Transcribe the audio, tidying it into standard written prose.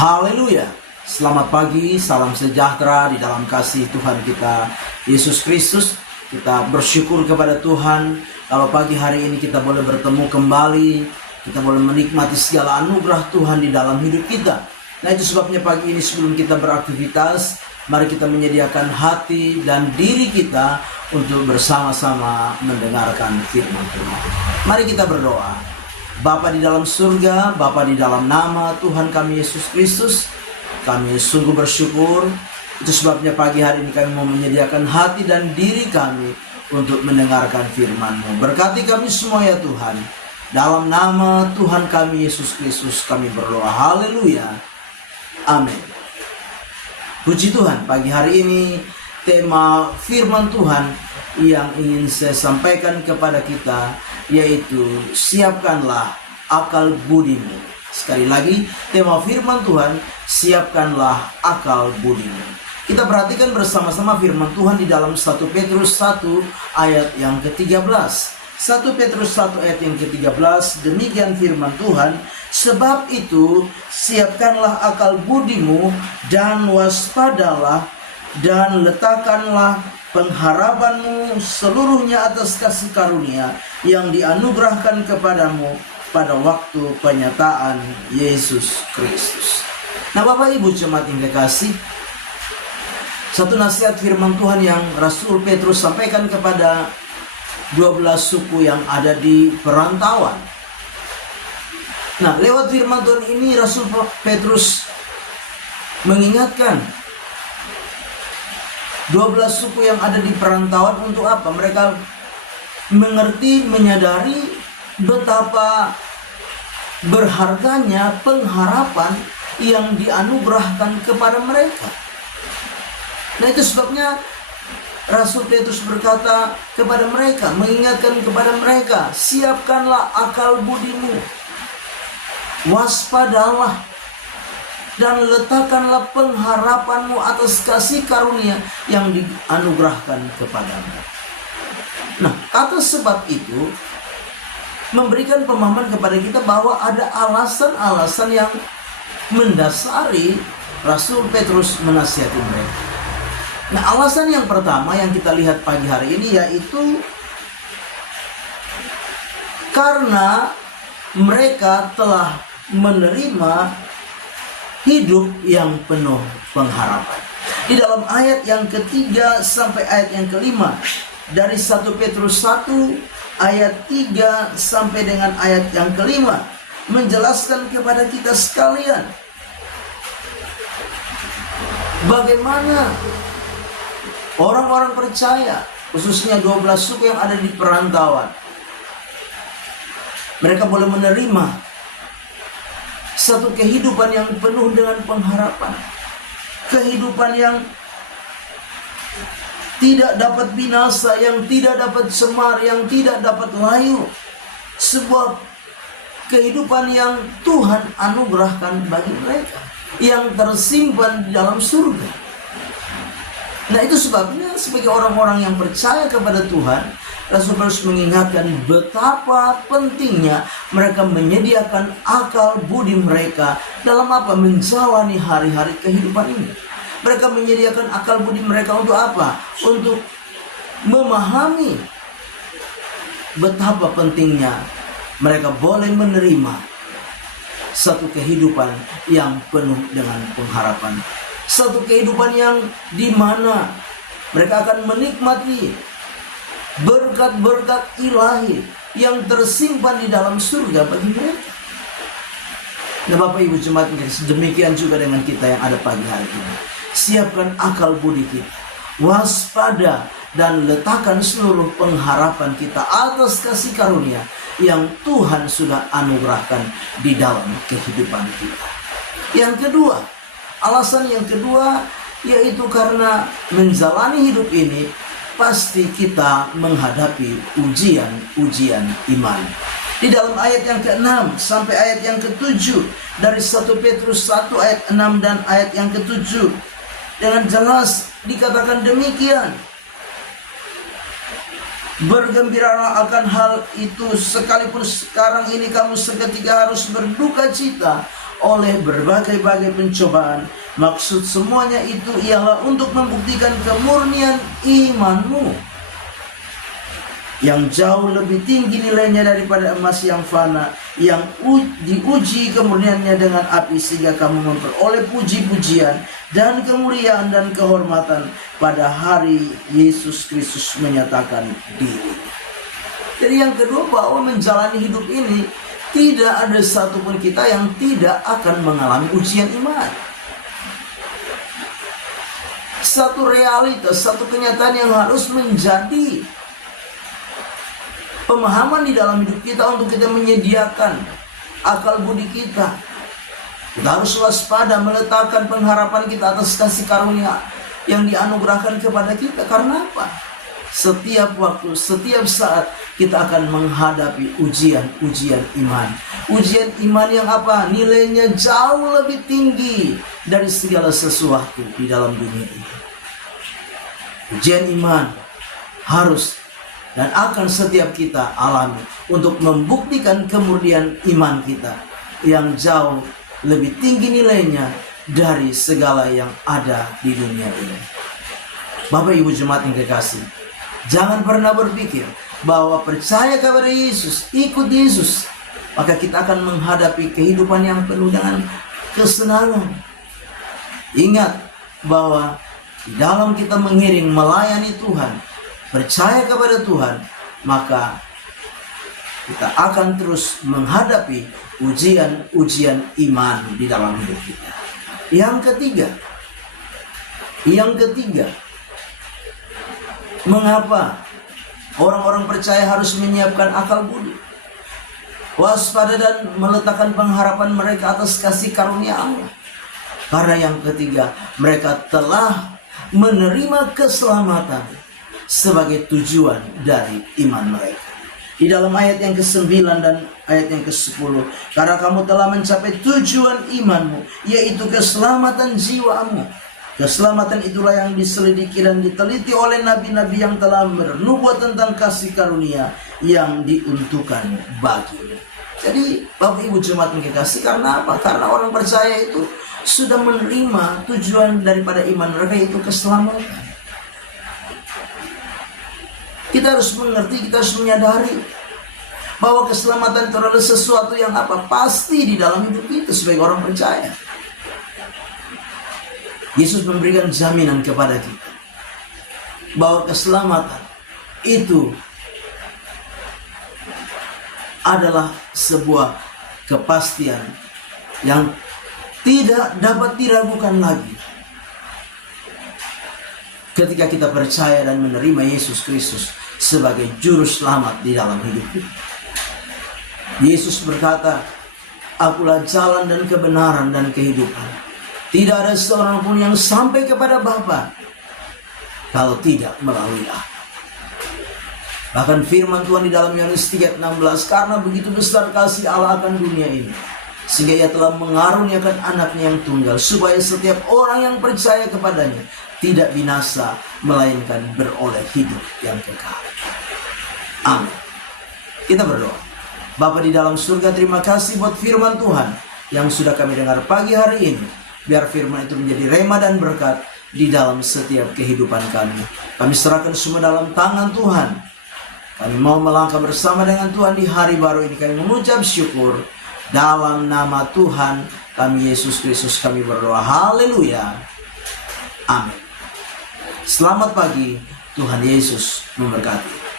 Haleluya. Selamat pagi, salam sejahtera di dalam kasih Tuhan kita Yesus Kristus. Kita bersyukur kepada Tuhan kalau pagi hari ini kita boleh bertemu kembali. Kita boleh menikmati segala anugerah Tuhan di dalam hidup kita. Nah, itu sebabnya pagi ini sebelum kita beraktivitas, mari kita menyediakan hati dan diri kita untuk bersama-sama mendengarkan firman Tuhan. Mari kita berdoa. Bapa di dalam surga, Bapa di dalam nama Tuhan kami Yesus Kristus, kami sungguh bersyukur. Itu sebabnya pagi hari ini kami mau menyediakan hati dan diri kami untuk mendengarkan firman-Mu. Berkati kami semua ya Tuhan. Dalam nama Tuhan kami Yesus Kristus kami berdoa. Haleluya. Amin. Puji Tuhan, pagi hari ini tema firman Tuhan yang ingin saya sampaikan kepada kita yaitu siapkanlah akal budimu. Sekali lagi, tema firman Tuhan, siapkanlah akal budimu. Kita perhatikan bersama-sama firman Tuhan di dalam 1 Petrus 1 ayat yang ke-13. 1 Petrus 1 ayat yang ke-13, demikian firman Tuhan, sebab itu siapkanlah akal budimu dan waspadalah dan letakkanlah pengharapanmu seluruhnya atas kasih karunia yang dianugerahkan kepadamu pada waktu penyataan Yesus Kristus. Nah, Bapak Ibu jemaat yang kekasih, satu nasihat firman Tuhan yang Rasul Petrus sampaikan kepada 12 suku yang ada di perantauan. Nah, lewat firman Tuhan ini Rasul Petrus mengingatkan 12 suku yang ada di perantauan untuk apa? Mereka mengerti, menyadari betapa berharganya pengharapan yang dianugerahkan kepada mereka. Nah, itu sebabnya Rasul Petrus berkata kepada mereka, mengingatkan kepada mereka, siapkanlah akal budimu, waspadalah, dan letakkanlah pengharapanmu atas kasih karunia yang dianugerahkan kepadamu. Nah, atas sebab itu memberikan pemahaman kepada kita bahwa ada alasan-alasan yang mendasari Rasul Petrus menasihati mereka. Nah, alasan yang pertama yang kita lihat pagi hari ini yaitu karena mereka telah menerima hidup yang penuh pengharapan. Di dalam ayat yang ketiga sampai ayat yang kelima dari 1 Petrus 1 ayat 3 sampai dengan ayat yang kelima menjelaskan kepada kita sekalian bagaimana orang-orang percaya, khususnya 12 suku yang ada di perantauan, mereka boleh menerima satu kehidupan yang penuh dengan pengharapan, kehidupan yang tidak dapat binasa, yang tidak dapat semar, yang tidak dapat layu, sebuah kehidupan yang Tuhan anugerahkan bagi mereka, yang tersimpan di dalam surga. Nah, itu sebabnya sebagai orang-orang yang percaya kepada Tuhan, Rasul Petrus mengingatkan betapa pentingnya mereka menyediakan akal budi mereka dalam apa? Menjalani hari-hari kehidupan ini. Mereka menyediakan akal budi mereka untuk apa? Untuk memahami betapa pentingnya mereka boleh menerima satu kehidupan yang penuh dengan pengharapan. Satu kehidupan yang dimana mereka akan menikmati berkat-berkat ilahi yang tersimpan di dalam surga bagi mereka. Nah, Bapak Ibu jemaat, demikian juga dengan kita yang ada pagi hari ini. Siapkan akal budi kita, waspada, dan letakkan seluruh pengharapan kita atas kasih karunia yang Tuhan sudah anugerahkan di dalam kehidupan kita. Yang kedua, alasan yang kedua yaitu karena menjalani hidup ini pasti kita menghadapi ujian-ujian iman. Di dalam ayat yang ke-6 sampai ayat yang ke-7 dari 1 Petrus 1 ayat 6 dan ayat yang ke-7 dengan jelas dikatakan demikian. Bergembiralah akan hal itu sekalipun sekarang ini kamu seketika harus berduka cita. oleh berbagai-bagai pencobaan. Maksud semuanya itu ialah untuk membuktikan kemurnian imanmu, yang jauh lebih tinggi nilainya daripada emas yang fana, yang diuji kemurniannya dengan api, sehingga kamu memperoleh puji-pujian dan kemuliaan dan kehormatan pada hari Yesus Kristus menyatakan diri. Jadi yang kedua, bahwa menjalani hidup ini tidak ada satupun kita yang tidak akan mengalami ujian iman. Satu realitas, satu kenyataan yang harus menjadi pemahaman di dalam hidup kita untuk kita menyediakan akal budi kita. Kita harus waspada meletakkan pengharapan kita atas kasih karunia yang dianugerahkan kepada kita. Karena apa? Setiap waktu, setiap saat kita akan menghadapi ujian iman. Ujian iman yang apa? Nilainya jauh lebih tinggi dari segala sesuatu di dalam dunia ini. Ujian iman harus dan akan setiap kita alami untuk membuktikan kemurnian iman kita yang jauh lebih tinggi nilainya dari segala yang ada di dunia ini. Bapak Ibu jemaat yang kekasih, jangan pernah berpikir bahwa percaya kepada Yesus, ikut Yesus, maka kita akan menghadapi kehidupan yang penuh dengan kesenangan. Ingat bahwa di dalam kita mengiring melayani Tuhan, percaya kepada Tuhan, maka kita akan terus menghadapi ujian-ujian iman di dalam hidup kita. Yang ketiga, mengapa orang-orang percaya harus menyiapkan akal budi, waspada dan meletakkan pengharapan mereka atas kasih karunia Allah? Karena yang ketiga, mereka telah menerima keselamatan sebagai tujuan dari iman mereka. Di dalam ayat yang ke-9 dan ayat yang ke-10, karena kamu telah mencapai tujuan imanmu, yaitu keselamatan jiwamu. Keselamatan itulah yang diselidiki dan diteliti oleh nabi-nabi yang telah bernubuat tentang kasih karunia yang diuntukkan bagimu. Jadi Bapak Ibu jemaat yang kekasih, karena apa? Karena orang percaya itu sudah menerima tujuan daripada iman mereka, yaitu keselamatan. Kita harus mengerti, kita harus menyadari bahwa keselamatan itu adalah sesuatu yang apa? Pasti di dalam hidup kita sebagai orang percaya. Yesus memberikan jaminan kepada kita bahwa keselamatan itu adalah sebuah kepastian yang tidak dapat diragukan lagi ketika kita percaya dan menerima Yesus Kristus sebagai juru selamat di dalam hidup kita. Yesus berkata, "Akulah jalan dan kebenaran dan kehidupan. Tidak ada seorang pun yang sampai kepada Bapa kalau tidak melalui Aku." Bahkan firman Tuhan di dalam Yohanes 3:16, "Karena begitu besar kasih Allah akan dunia ini, sehingga Ia telah mengaruniakan anaknya yang tunggal, supaya setiap orang yang percaya kepadanya tidak binasa, melainkan beroleh hidup yang kekal." Amin. Kita berdoa. Bapa di dalam surga, terima kasih buat firman Tuhan yang sudah kami dengar pagi hari ini. Biar firman itu menjadi rema dan berkat di dalam setiap kehidupan kami. Kami serahkan semua dalam tangan Tuhan. Kami mau melangkah bersama dengan Tuhan di hari baru ini. Kami mengucap syukur dalam nama Tuhan kami Yesus Kristus kami berdoa. Haleluya. Amin. Selamat pagi. Tuhan Yesus memberkati.